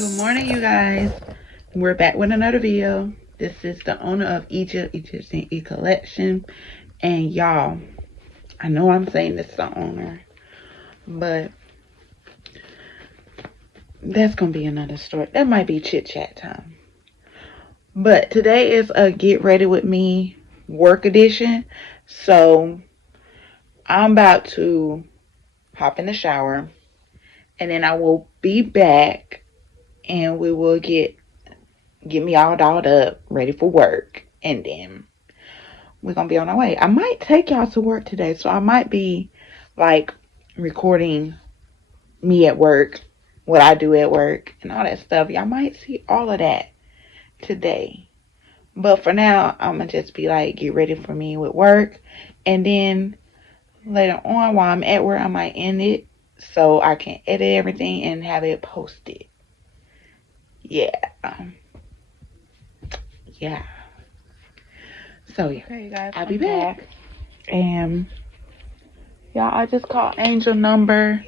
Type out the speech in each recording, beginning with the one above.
Good morning, you guys. We're back with another video. This is the owner of Egyptegyptianne collection, and y'all, I know I'm saying this is the owner, but that's gonna be another story. That might be chit chat time. But today is a get ready with me work edition, so I'm about to hop in the shower, and then I will be back, and we will get me all dolled up, ready for work, and then we're gonna be on our way. I might take y'all to work today, so I might be like recording me at work, what I do at work, and all that stuff. Y'all might see all of that today. But for now, I'm gonna just be like, get ready for me with work, and then later on while I'm at work, I might end it so I can edit everything and have it posted. Yeah. Yeah. So yeah, okay, you guys, I'll be back. And y'all, I just called angel number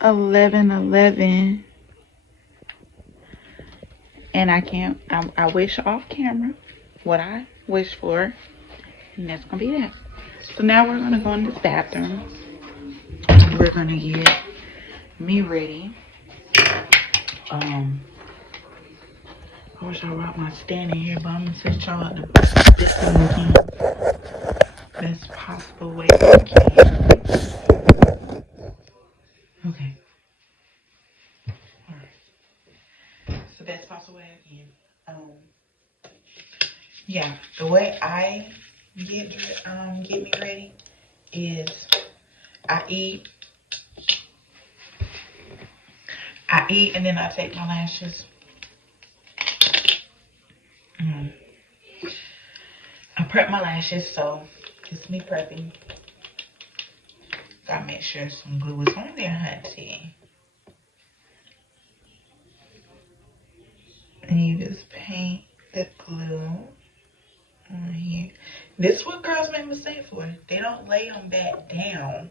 1111, and I wish off camera what I wish for, and that's gonna be that. So now we're gonna go in this bathroom. We're gonna get me ready. I wish I brought my stand in here, but I'm gonna set y'all up the best possible way I can. Okay. Alright. So best possible way I can. Yeah, the way I get me ready is I eat and then I take my lashes. I prep my lashes, so it's me prepping. Gotta make sure some glue is on there, hunty. And you just paint the glue on here. This is what girls make mistakes for. They don't lay them back down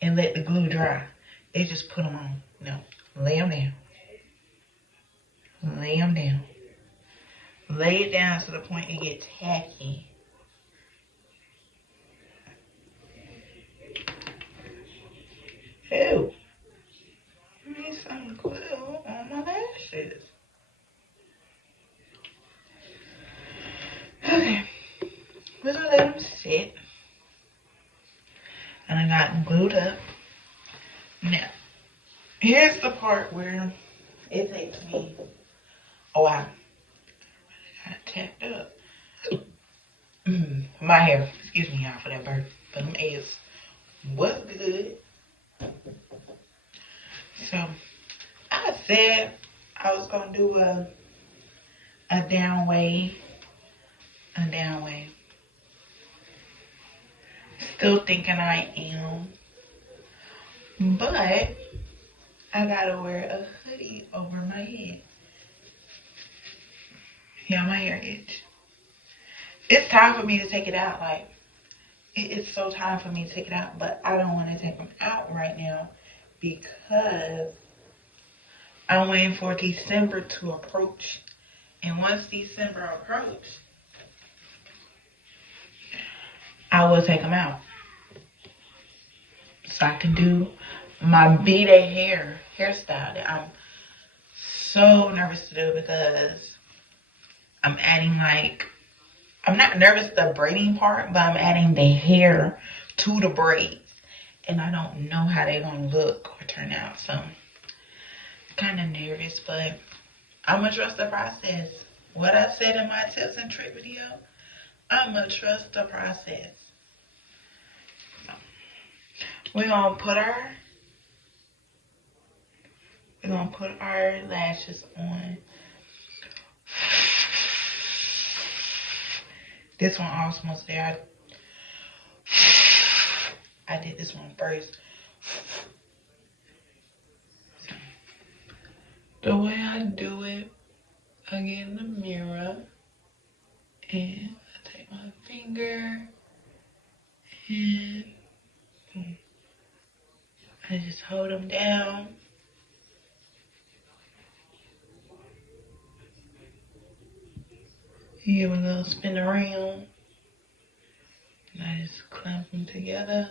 and let the glue dry. They just put them on. No, lay them down. Lay them down. Lay it down to the point it gets tacky. Ew. I need some glue on my lashes. Okay. We're gonna let them sit. And I got them glued up. Now, here's the part where it takes me a while. I got tapped up. My hair. Excuse me, y'all, for that burp. But them eggs was good. So, I said I was gonna do a down wave. A down wave. Still thinking I am. But I gotta wear a hoodie over my head. Yeah, my hair itch. It's time for me to take it out. Like, it is so time for me to take it out. But I don't want to take them out right now because I'm waiting for December to approach. And once December approaches, I will take them out. So I can do my B-Day hairstyle that I'm so nervous to do because I'm adding I'm not nervous the braiding part, but I'm adding the hair to the braids. And I don't know how they're going to look or turn out. So, kind of nervous, but I'm going to trust the process. What I said in my tips and trick video, I'm going to trust the process. So, we're going to put our lashes on. This one almost there. I did this one first. So, the way I do it, I get in the mirror and I take my finger and I just hold them down. Give them a little spin around. And I just clamp them together.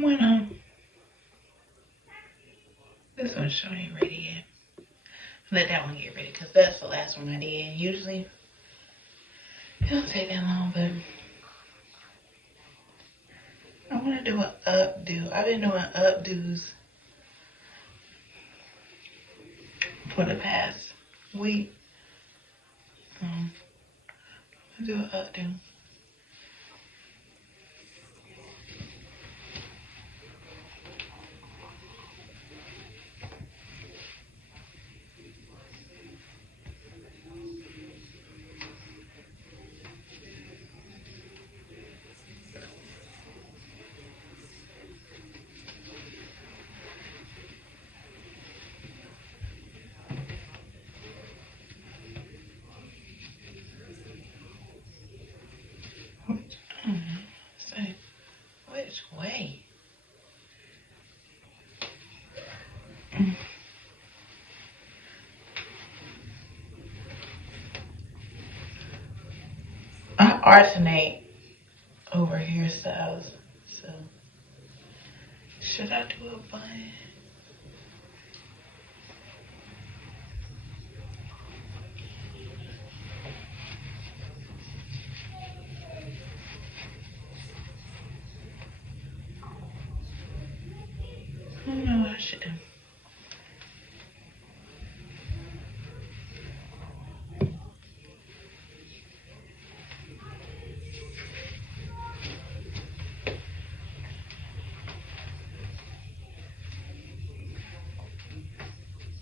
Bueno, this one's sure ain't ready yet. Let that one get ready, because that's the last one I did. Usually, it don't take that long, but I want to do an updo. I've been doing updos for the past week. I'll do an updo. Which way? I alternate over hairstyles, so should I do a bun? I don't know what I should do.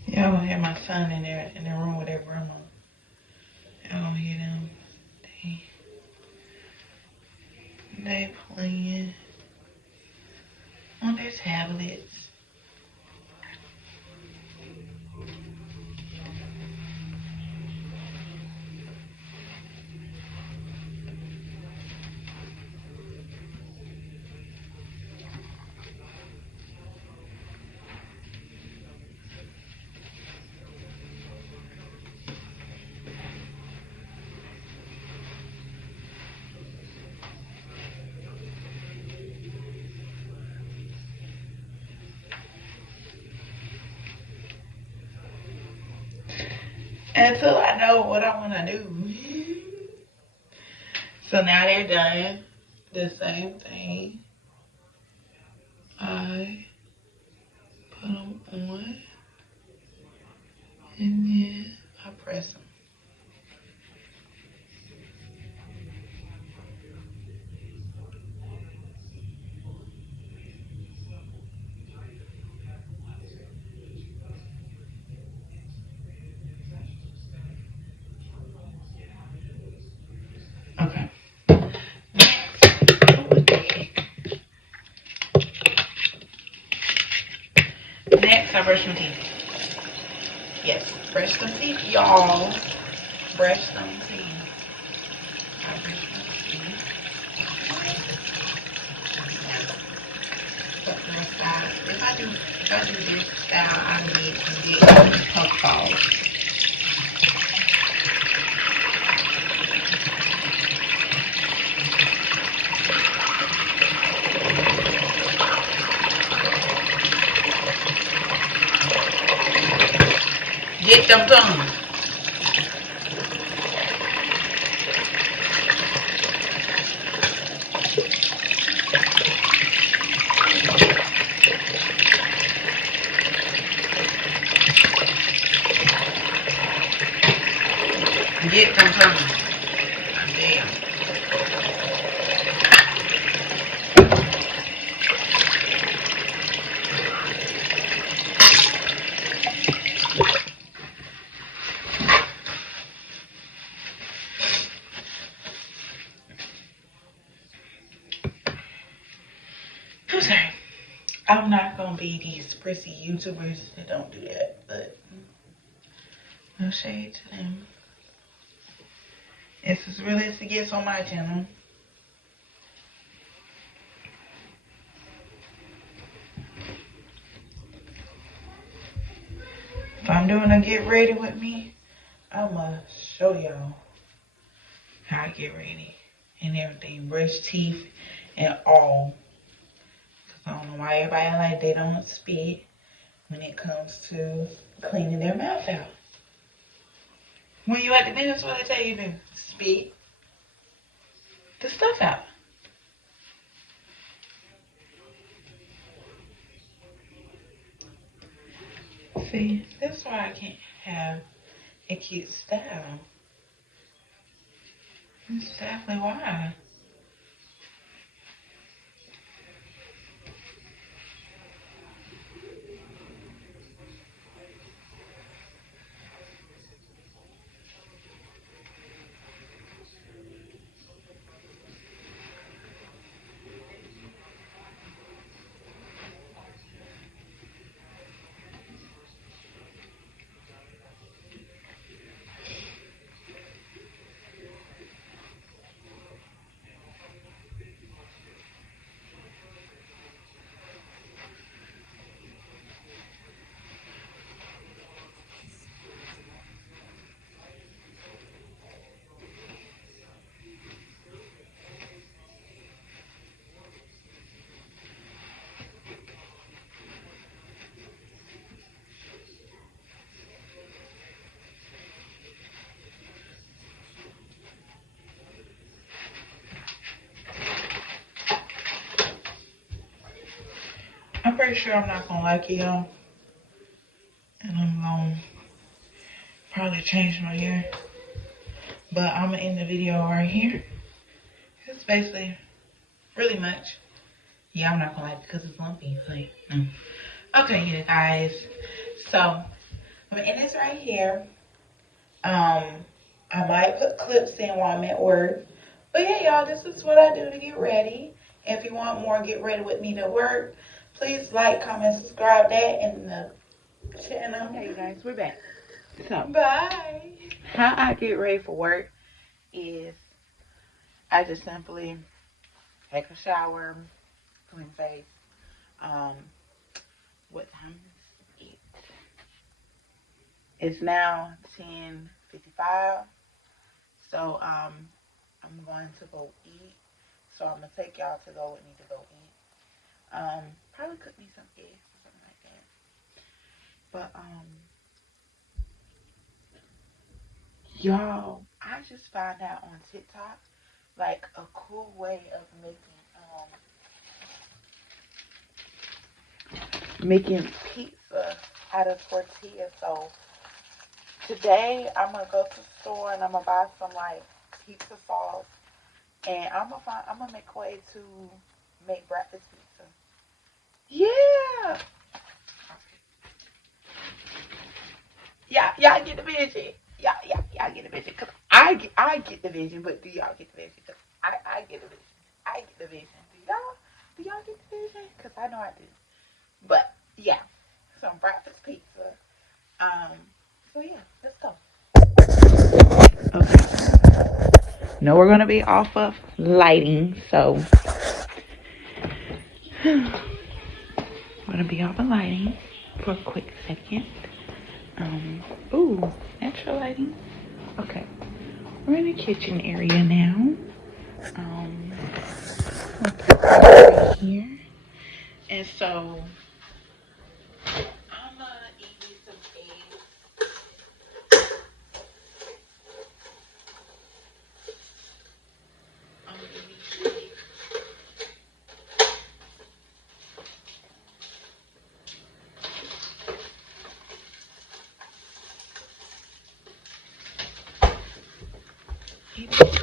Y'all gonna hear my son in there in the room with their grandma. Y'all gonna hear them. They playing on their tablets. Until I know what I want to do. So now they're done. The same thing. I put them on. And then I press them. Okay. Next, I brush my teeth. Yes, brush them teeth, y'all. Brush them teeth. I brush my teeth. But my style, if I do this style, I need to get puff balls. Get them tongues. Get them tongues. Damn. I'm not gonna be these prissy YouTubers that don't do that, but no shade to them. It's as real as it gets on my channel. If I'm doing a get ready with me, I'ma show y'all how I get ready and everything, brush teeth and all. Cause I don't know why everybody like they don't spit when it comes to cleaning their mouth out. When you at the dentist, what they tell you to spit the stuff out. See, that's why I can't have a cute style. That's definitely why. I'm pretty sure I'm not gonna like it, y'all. And I'm gonna probably change my hair. But I'm gonna end the video right here. It's basically really much. Yeah, I'm not gonna like it because it's lumpy. Like, no. Okay, yeah, guys. So I'm gonna end this right here. I might put clips in while I'm at work. But yeah, y'all, this is what I do to get ready. If you want more Get Ready With Me to work, please like, comment, subscribe that in the channel. Okay, you guys, we're back. So, bye. How I get ready for work is I just simply take a shower, clean face. What time is it? It's now 10:55. So I'm going to go eat. So I'm gonna take y'all to go with me to go eat. Probably cook me some eggs or something like that. But y'all, I just found out on TikTok like a cool way of making pizza out of tortillas. So today I'm gonna go to the store and I'm gonna buy some like pizza sauce, and I'm gonna make a way to make breakfast pizza. Yeah. Y'all get the vision. Y'all get the vision. Cause I get the vision, but do y'all get the vision? Cause I get the vision. I get the vision. Do y'all get the vision? Cause I know I do. But yeah, some breakfast pizza. So yeah, let's go. Okay. No, we're gonna be off of lighting, so we're gonna be off of lighting for a quick second. Ooh, natural lighting. Okay, we're in the kitchen area now. Right here, and so I'm gonna eat me some eggs. I'm gonna eat me some eggs.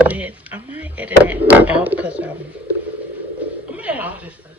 With, I might edit it out because I'm gonna edit all this stuff.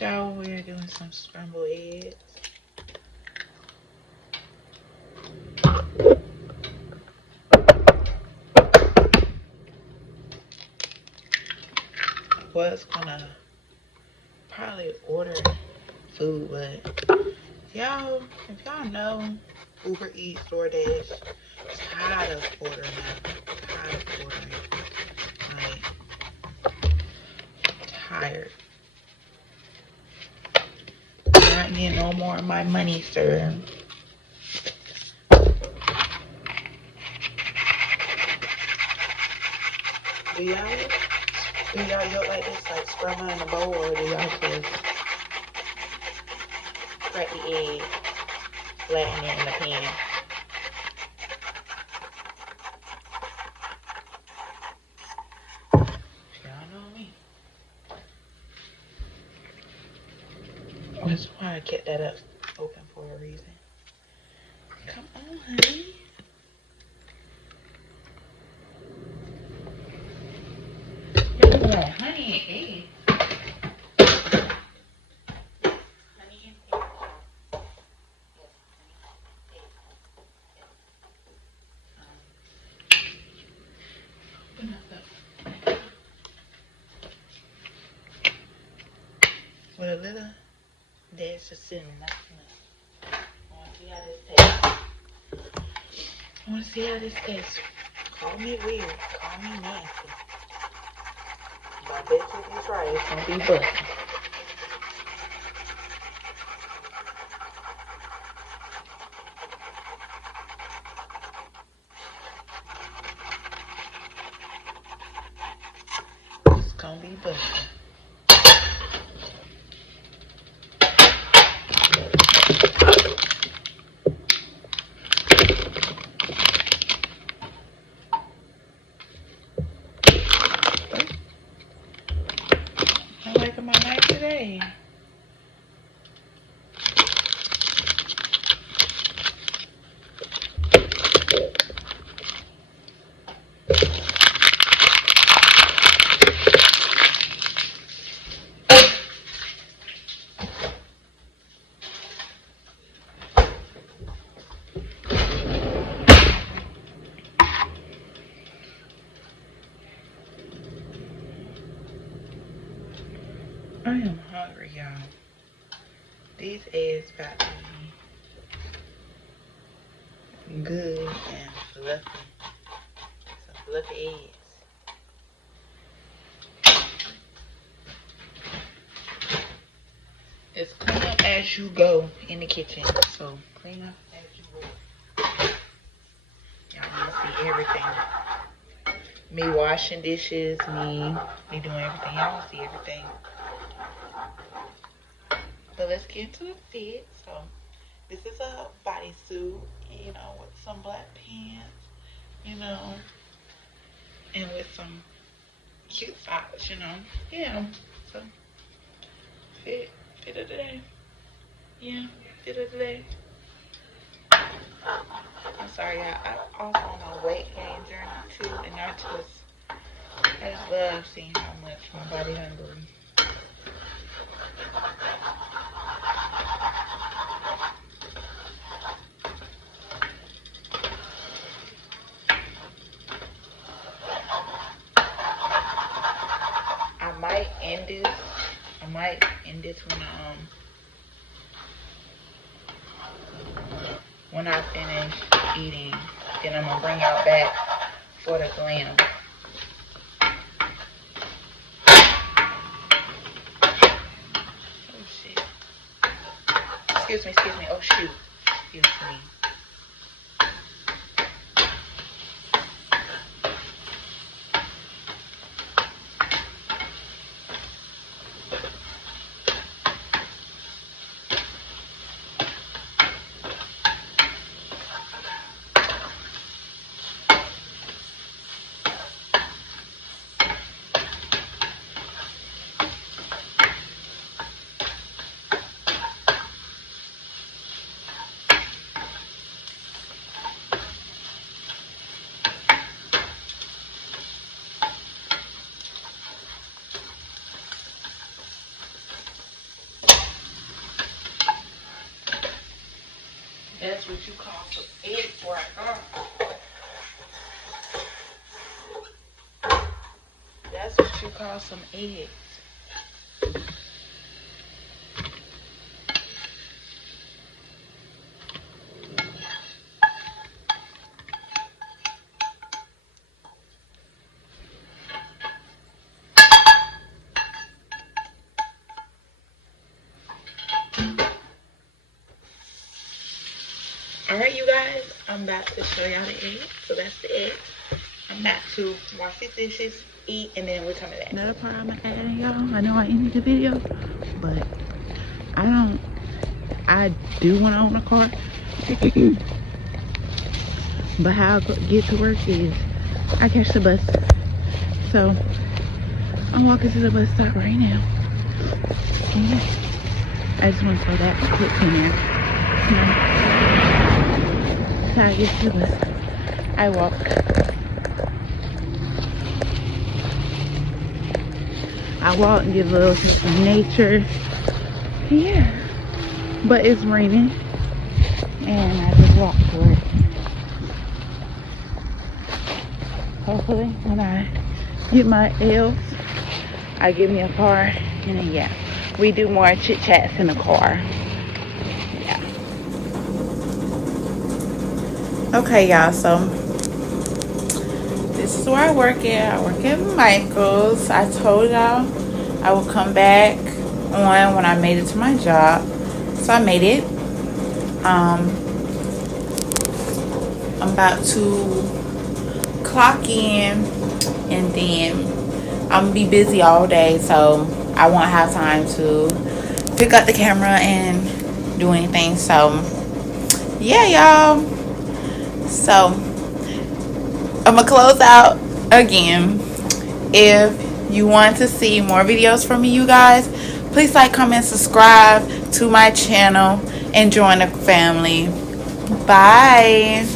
y'all, we're doing some scrambled eggs. I was gonna probably order food, but y'all, if y'all know Uber Eats, DoorDash, tired of ordering now. Tired of ordering. Like, tired. Not getting no more of my money, sir. Do y'all yolk like this, like scramble in a bowl, or do y'all just crack the egg, flatten it in the pan? Y'all know me. That's why I kept that up open for a reason. Come on, honey. You want honey and egg. Honey and egg. Open up the with a little dash of cinnamon. I want to see how this tastes. I want to see how this tastes. Call me weird. Call me nasty. But I bet you if you try it, it's going to be busting. It's going to be busting. I'm liking my night today. I am hungry, y'all. These eggs about to be good and fluffy. Some fluffy eggs. It's clean up as you go in the kitchen. So clean up as you go. Y'all need to see everything. Me washing dishes, me doing everything. Y'all see everything. But let's get into the fit. So this is a bodysuit, you know, with some black pants, you know, and with some cute socks, you know. Yeah. So fit of the day. Yeah, fit of the day. I'm sorry, y'all. I also on a weight gain journey too, and I just love seeing how much my body hungry. I might end this when I finish eating. Then I'm gonna bring y'all back for the glam. Oh shit. Excuse me. Oh shoot. Excuse me. That's what you call some eggs right there. That's what you call some eggs. Alright, you guys, I'm about to show y'all the eggs. So that's the eggs. I'm about to wash the dishes, eat, and then we're coming back. Another part I'm adding, y'all. I know I ended the video, but I do want to own a car. But how I get to work is I catch the bus. So I'm walking to the bus stop right now. And I just want to throw that clip in there. That's how I get to the bus. I walk. I walk and get a little sense of nature. Yeah. But it's raining. And I just walk for it. Hopefully when I get my L's, I get me a car. And then yeah, we do more chit chats in the car. Yeah. Okay, y'all, so this is where I work at. I work at Michael's. I told y'all I would come back on when I made it to my job. So I made it. I'm about to clock in, and then I'm gonna be busy all day, so I won't have time to pick up the camera and do anything. So yeah, y'all, so I'm gonna close out again. If you want to see more videos from me, you guys, please like, comment, subscribe to my channel and join the family. Bye.